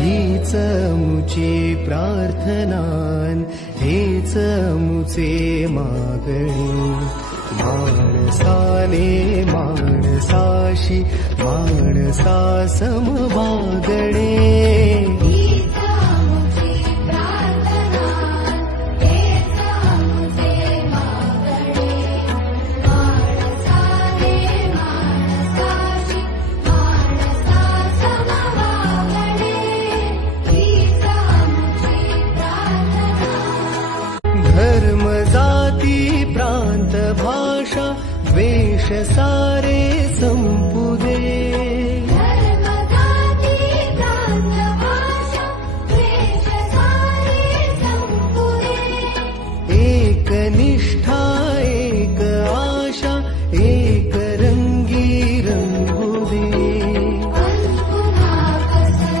हीच मुची प्रार्थनान, हेच मुचे मागणे. माणसाने माणसाशी माणसा समवागणे. धर्म जाती प्रांत भाषा वेश सारे